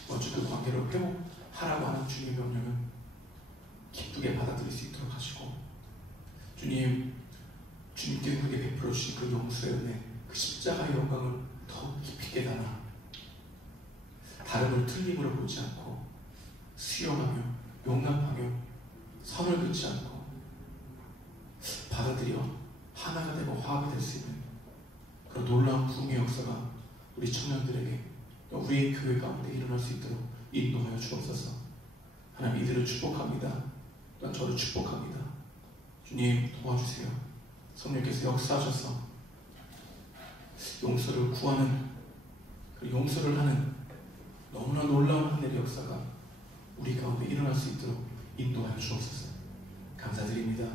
먼저 그 관계를 회복하라고 하는 주님의 명령은 기쁘게 받아들일 수 있도록 하시고 주님, 주님께서 우리에게 베풀어 주신 그 용서의 은혜, 그 십자가의 영광을 더 깊이 깨달아 다름을 틀림으로 보지 않고 수용하며 용납하며 선을 긋지 않고 받아들여 하나가 되고 화합이 될 수 있는 그런 놀라운 부흥의 역사가 우리 청년들에게 또 우리의 교회 가운데 일어날 수 있도록 인도하여 주옵소서. 하나님, 이들을 축복합니다. 또한 저를 축복합니다. 주님, 도와주세요. 성령께서 역사하셔서 용서를 구하는, 그리고 용서를 하는 너무나 놀라운 하늘의 역사가 우리 가운데 일어날 수 있도록 인도하여 주옵소서. 감사드립니다.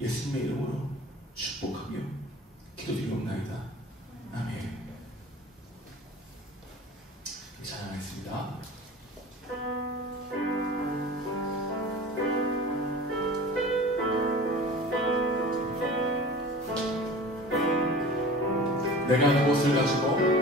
예수님의 이름으로 축복하며 기도드리옵나이다. 아멘. 찬양하겠습니다. 내가 무엇을 가지고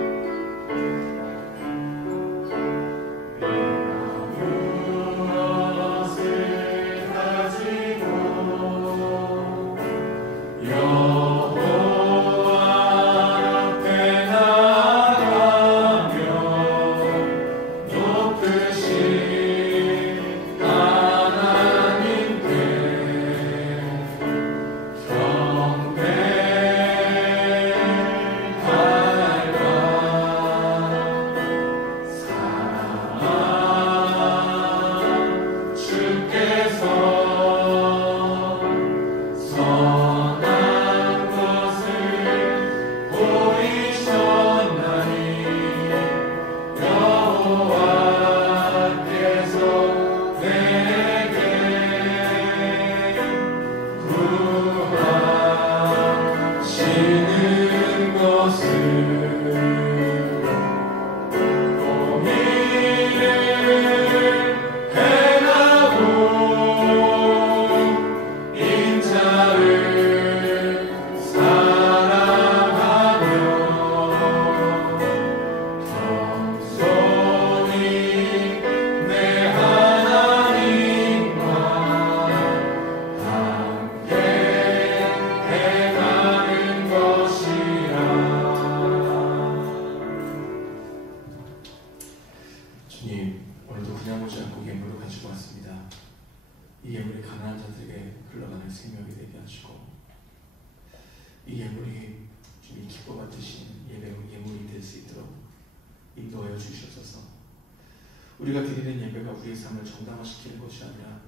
우리가 드리는 예배가 우리의 삶을 정당화시키는 것이 아니라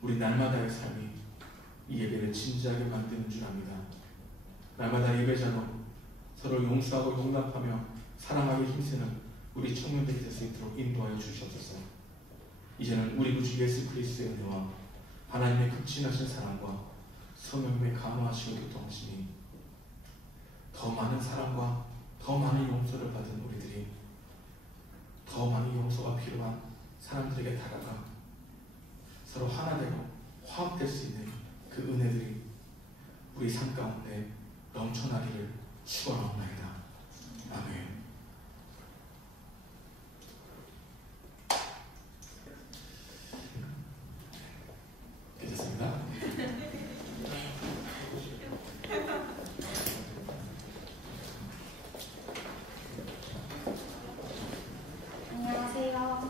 우리 날마다의 삶이 이 예배를 진지하게 만드는 줄 압니다. 날마다 예배자로 서로 용서하고 용납하며 사랑하기 힘쓰는 우리 청년들이 될 수 있도록 인도하여 주시옵소서. 이제는 우리 구주 예수 그리스도의 은혜와 하나님의 극진하신 사랑과 성령님의 감화하시고 교통하심이 더 많은 사랑과 더 많은 용서를 받은 우리들이 더 많은 용서가 필요한 사람들에게 다가가 서로 하나 되고 화합될 수 있는 그 은혜들이 우리 삶 가운데 넘쳐나기를 축원하옵나이다. 아멘. 괜찮습니다. 안녕하세요.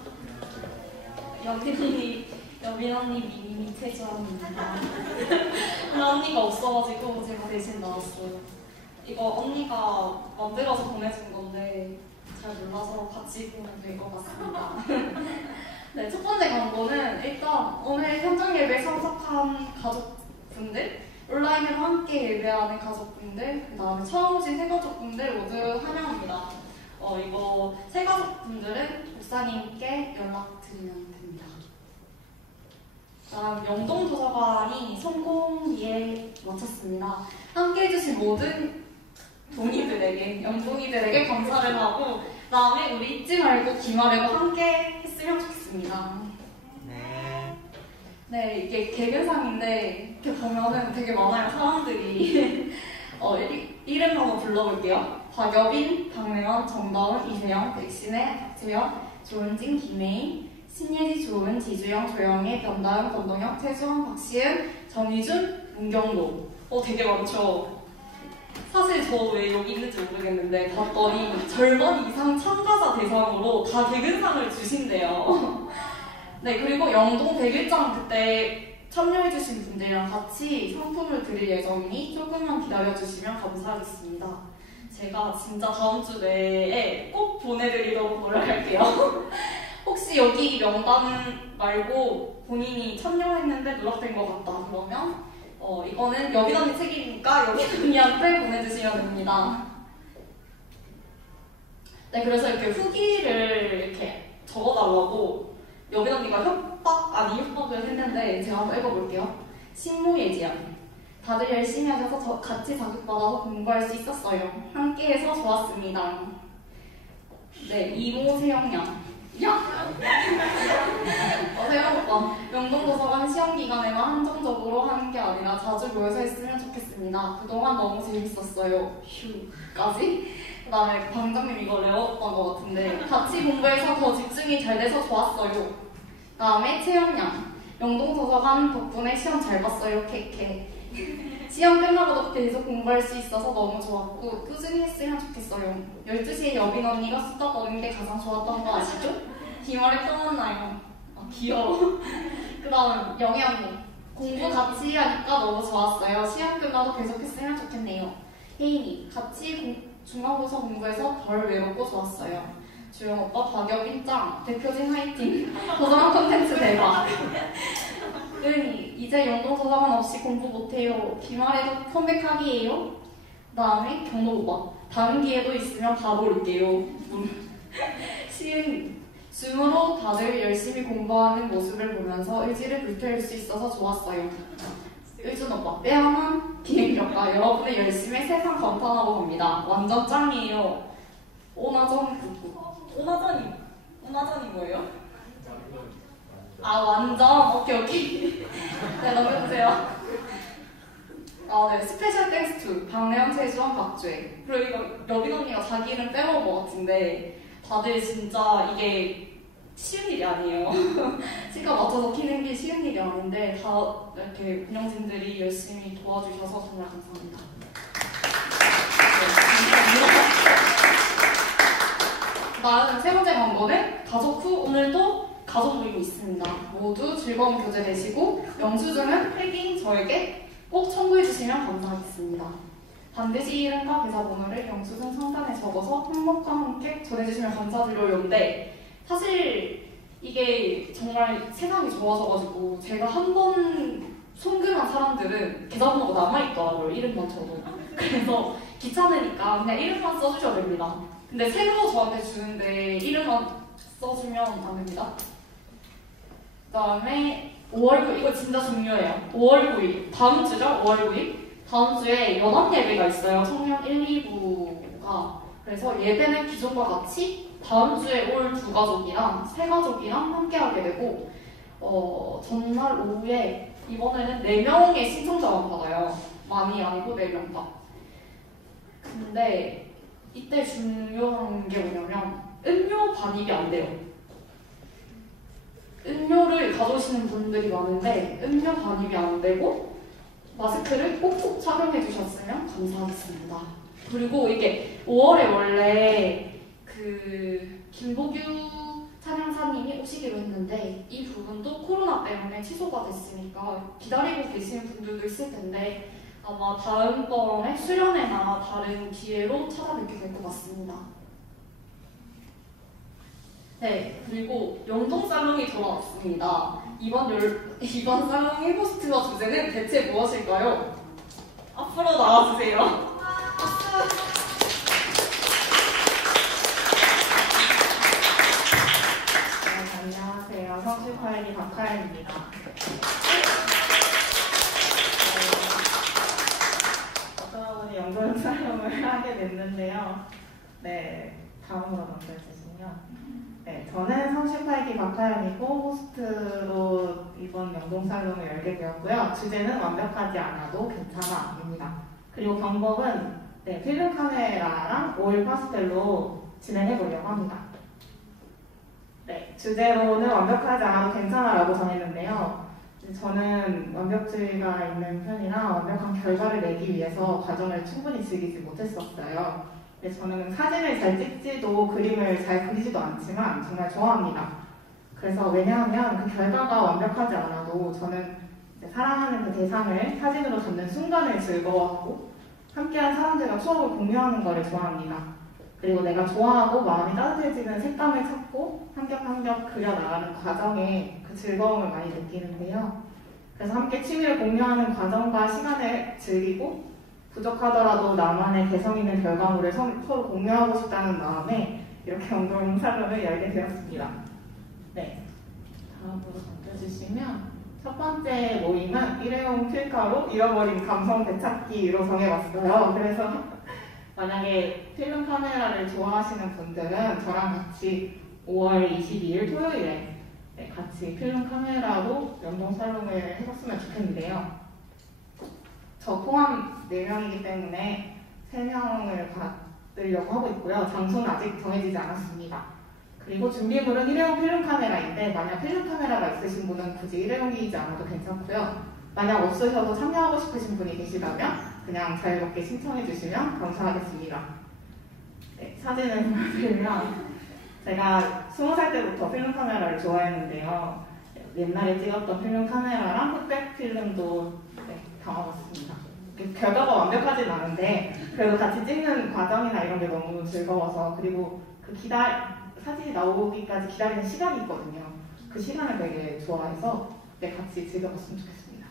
여빈 언니 미니 태주입니다. 언니가 없어가지고 제가 대신 나왔어요. 이거 언니가 만들어서 보내준 건데 잘 몰라서 같이 보면 될 것 같습니다. 네, 첫 번째 광고는 일단 오늘 현장 예배 참석한 가족분들, 온라인으로 함께 예배하는 가족분들, 그 다음에 처음 오신 새가족분들 모두 환영합니다. 이거 새가족분들은 목사님께 연락드리면 됩니다. 다음 영동도서관이 성공리에 마쳤습니다. 함께 해주신 모든 동이들에게, 영동이들에게 감사를 하고 다음에 우리 잊지 말고 기말고 함께 했으면 좋겠습니다. 네, 이게 개별상인데 이렇게 보면은 되게 많아요, 사람들이. 이름 한번 불러볼게요. 박여빈, 박래원, 정다운, 이세영, 백신혜, 박재현, 조은진, 김혜인, 신예지, 조은, 지주영, 조영애, 변다은, 권동혁, 최수원, 박시은, 정희준, 문경로. 되게 많죠. 사실 저 왜 여기 있는지 모르겠는데 봤더니 절반 이상 참가자 대상으로 다 개근상을 주신대요. 네, 그리고 영동 100일장 그때 참여해주신 분들이랑 같이 상품을 드릴 예정이니 조금만 기다려주시면 감사하겠습니다. 제가 진짜 다음 주 내에 꼭 보내드리도록 노력할게요. 혹시 여기 명단 말고 본인이 참여했는데 누락된 것 같다 그러면 이거는 여빈 언니 책임이니까 여빈 언니한테 보내주시면 됩니다. 네, 그래서 이렇게 후기를 이렇게 적어달라고 여빈 언니가 협박 아니 협박을 했는데 제가 한번 읽어볼게요. 신무예지연. 다들 열심히 하셔서 같이 자극받아서 공부할 수 있었어요. 함께해서 좋았습니다. 네, 이모 세영양. 야! 세영 오빠. 명동도서관 시험 기간에만 한정적으로 하는 게 아니라 자주 모여서 했으면 좋겠습니다. 그동안 너무 재밌었어요. 휴까지. 그 다음에 방장님 이거 레어였던 것 같은데 같이 공부해서 더 집중이 잘 돼서 좋았어요. 그 다음에 채연양. 명동도서관 덕분에 시험 잘 봤어요. 케케. 시험 끝나고도 계속 공부할 수 있어서 너무 좋았고 꾸준히 했으면 좋겠어요. 12시에 여빈 언니가 수다 떠는 게 가장 좋았던 거 아시죠? 기말에 떠났나요? 귀여워. 그 다음 영희 언니. 공부 같이 하니까 너무 좋았어요. 시험 끝나도 계속 했으면 좋겠네요. 혜인이. 같이 중간고사 공부해서 덜 외롭고 좋았어요. 주영 오빠 박여빈 짱. 대표진 화이팅. 도서관 콘텐츠 대박. 은희. 이제 영동도서관 없이 공부 못해요. 기말에도 컴백하기예요. 그 다음에 경로 오빠. 다른 기회도 있으면 바로 올게요. 시은이. 줌으로 다들 열심히 공부하는 모습을 보면서 의지를 불태울 수 있어서 좋았어요. 일준 오빠. 빼야만 비행력과 여러분의 열심히 세상 감탄하고 갑니다. 완전 짱이에요. 오나전 오나전이 뭐예요? 아, 완전? 오케이. 네, 넘겨주세요. 네, 스페셜 땡스 투 박래연, 최주원, 박주혜. 그리고 이거 여빈 언니가 자기 이름 빼먹은 것 같은데 다들 진짜 이게 쉬운 일이 아니에요. 시가 맞춰서 키는 게 쉬운 일이 아닌데 다 이렇게 운영진들이 열심히 도와주셔서 정말 감사합니다. 다음 세 번째 광고는 가족 후 오늘도 가족 모임이 있습니다. 모두 즐거운 교제 되시고 영수증은 필긴 저에게 꼭 청구해주시면 감사하겠습니다. 반드시 이름과 계좌번호를 영수증 상단에 적어서 항목과 함께 전해주시면 감사드려요인데 사실 이게 정말 세상이 좋아져가지고 제가 한 번 송금한 사람들은 계좌번호가 남아있더라고요. 이름만 적어도. 그래서 귀찮으니까 그냥 이름만 써주셔야 됩니다. 근데 새로 저한테 주는데 이름만 써주면 안 됩니다. 그 다음에 5월 9일, 이거 진짜 중요해요. 5월 9일, 다음 주죠? 5월 9일? 다음 주에 연합 예배가 있어요. 청년 1, 2부가. 그래서 예배는 기존과 같이 다음 주에 올 두 가족이랑 세 가족이랑 함께 하게 되고 전날 오후에 이번에는 4명의 신청자만 받아요. 많이 아니고 4명 다. 근데 이때 중요한 게 뭐냐면 음료 반입이 안 돼요. 음료를 가져오시는 분들이 많은데 음료 반입이 안 되고 마스크를 꼭꼭 착용해 주셨으면 감사하겠습니다. 그리고 이게 5월에 원래 김보규 찬양사님이 오시기로 했는데 이 부분도 코로나 때문에 취소가 됐으니까 기다리고 계시는 분들도 있을 텐데 아마 다음번에 수련회나 다른 기회로 찾아뵙게 될 것 같습니다. 네, 그리고 영동살롱이 돌아왔습니다. 이번 살롱의 호스트와 주제는 대체 무엇일까요? 앞으로 나와주세요. 안녕하세요. 성실파일이 박하연입니다. 어쩌다 보니 영동 촬영을 하게 됐는데요. 네, 다음으로 넘겨주시면 네, 저는 성실파일기 박하연이고 호스트로 이번 영동 살롱을 열게 되었고요. 주제는 완벽하지 않아도 괜찮아입니다. 그리고 방법은 필름 카메라랑 오일 파스텔로 진행해 보려고 합니다. 네, 주제로는 완벽하지 않아도 괜찮아라고 정했는데요. 저는 완벽주의가 있는 편이라 완벽한 결과를 내기 위해서 과정을 충분히 즐기지 못했었어요. 근데 저는 사진을 잘 찍지도 그림을 잘 그리지도 않지만 정말 좋아합니다. 그래서 왜냐하면 그 결과가 완벽하지 않아도 저는 사랑하는 그 대상을 사진으로 담는 순간을 즐거워하고 함께한 사람들과 추억을 공유하는 것을 좋아합니다. 그리고 내가 좋아하고 마음이 따뜻해지는 색감을 찾고 한 겹 한 겹 그려나가는 과정에 그 즐거움을 많이 느끼는데요. 그래서 함께 취미를 공유하는 과정과 시간을 즐기고 부족하더라도 나만의 개성 있는 결과물을 서로 공유하고 싶다는 마음에 이렇게 엉덩이 살롱을 열게 되었습니다. 네, 다음으로 넘겨주시면 첫 번째 모임은 일회용 필카로 잃어버린 감성 되찾기로 정해봤어요. 그래서 만약에 필름 카메라를 좋아하시는 분들은 저랑 같이 5월 22일 토요일에 같이 필름 카메라로 연동 살롱을 해봤으면 좋겠는데요. 저 포함 4명이기 때문에 3명을 받으려고 하고 있고요. 장소는 아직 정해지지 않았습니다. 그리고 준비물은 일회용 필름 카메라인데 만약 필름 카메라가 있으신 분은 굳이 일회용이지 않아도 괜찮고요. 만약 없으셔도 참여하고 싶으신 분이 계시다면 그냥 자유롭게 신청해 주시면 감사하겠습니다. 네, 사진을 보여드리면 제가 20살 때부터 필름 카메라를 좋아했는데요. 옛날에 찍었던 필름 카메라랑 흑백 필름도 담아봤습니다. 결과가 완벽하진 않은데 그래도 같이 찍는 과정이나 이런 게 너무 즐거워서 그리고 그 사진이 나오기까지 기다리는 시간이 있거든요. 그 시간을 되게 좋아해서 같이 즐겨봤으면 좋겠습니다.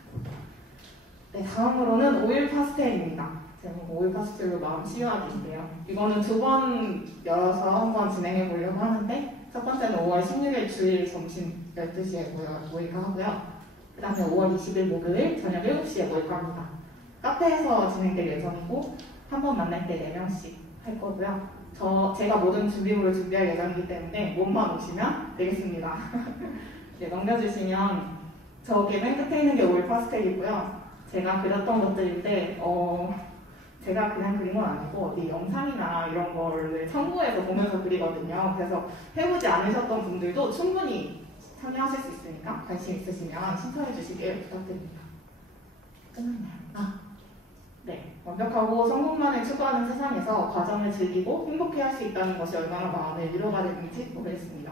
네, 다음으로는 오일 파스텔입니다. 제목 오일 파스텔로 마음 치유하기인데요. 이거는 2번 열어서 한번 진행해 보려고 하는데 첫 번째는 5월 16일 주일 점심 12시에 모일까 하고요. 그 다음에 5월 20일 목요일 저녁 7시에 모일까 합니다. 카페에서 진행될 예정이고 한 번 만날 때 4명씩 할 거고요. 제가 모든 준비물을 준비할 예정이기 때문에 몸만 오시면 되겠습니다. 네, 넘겨주시면 저기 맨 끝에 있는 게 오일 파스텔이고요. 제가 그렸던 것들인데 제가 그냥 그린 건 아니고 어디 영상이나 이런 거를 참고해서 보면서 그리거든요. 그래서 해보지 않으셨던 분들도 충분히 참여하실 수 있으니까 관심 있으시면 신청해 주시길 부탁드립니다. 끝났나요? 네, 완벽하고 성공만을 추구하는 세상에서 과정을 즐기고 행복해 할 수 있다는 것이 얼마나 마음의 위로가 되는지 보겠습니다.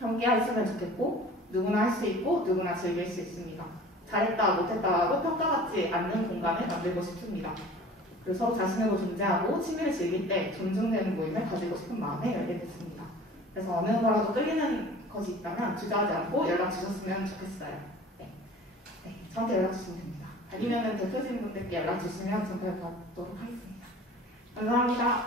함께 했으면 좋겠고 누구나 할 수 있고 누구나 즐길 수 있습니다. 잘했다 못했다고 평가받지 않는 공간을 만들고 싶습니다. 그리고 서로 자신으로 존재하고 취미를 즐길 때 존중되는 모임을 가지고 싶은 마음에 열게 됐습니다. 그래서 어느 거라도 끌리는 것이 있다면 주저하지 않고 연락 주셨으면 좋겠어요. 네, 저한테 연락 주시면 됩니다. 아니면 대표진 분들께 연락 주시면 전달 받도록 하겠습니다. 감사합니다.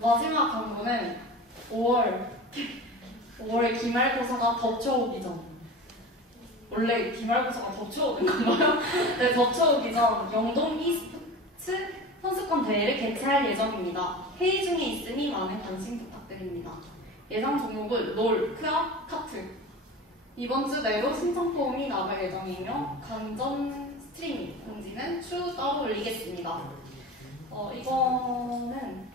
마지막 광고는 5월 기말고사가 덮쳐오기 전. 원래 기말고사가 덮쳐오는 건가요? 네, 덮쳐오기 전 영동 e스포츠 선수권 대회를 개최할 예정입니다. 회의 중에 있으니 많은 관심 부탁드립니다. 예상 종목은 롤, 퀘어, 카트. 이번 주 내로 신청 폼이 나갈 예정이며 간전 스트리밍 공지는 추후 따로 올리겠습니다. 이거는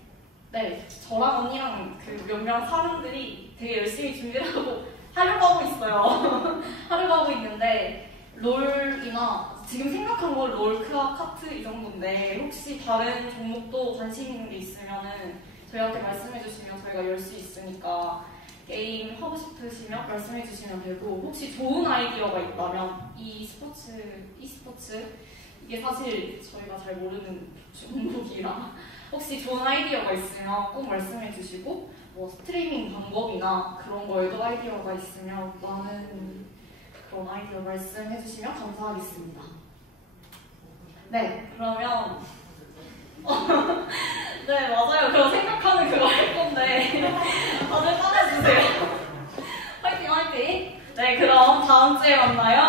저랑 언니랑 그 몇몇 사람들이 되게 열심히 준비를 하려고 하고 있어요. 하려고 하고 있는데 롤이나 지금 생각한 건 롤, 퀘어, 카트 이 정도인데 혹시 다른 종목도 관심 있는 게 있으면은 저희한테 말씀해 주시면 저희가 열 수 있으니까 게임 하고 싶으시면 말씀해 주시면 되고 혹시 좋은 아이디어가 있다면 e스포츠 이게 사실 저희가 잘 모르는 종목이라 혹시 좋은 아이디어가 있으면 꼭 말씀해 주시고 스트리밍 방법이나 그런 거에도 아이디어가 있으면 많은 그런 아이디어 말씀해 주시면 감사하겠습니다. 네, 그러면 네, 맞아요. 그럼 생각하는 그거 할 건데 다들 꺼내주세요. 화이팅 화이팅! 네, 그럼 다음 주에 만나요.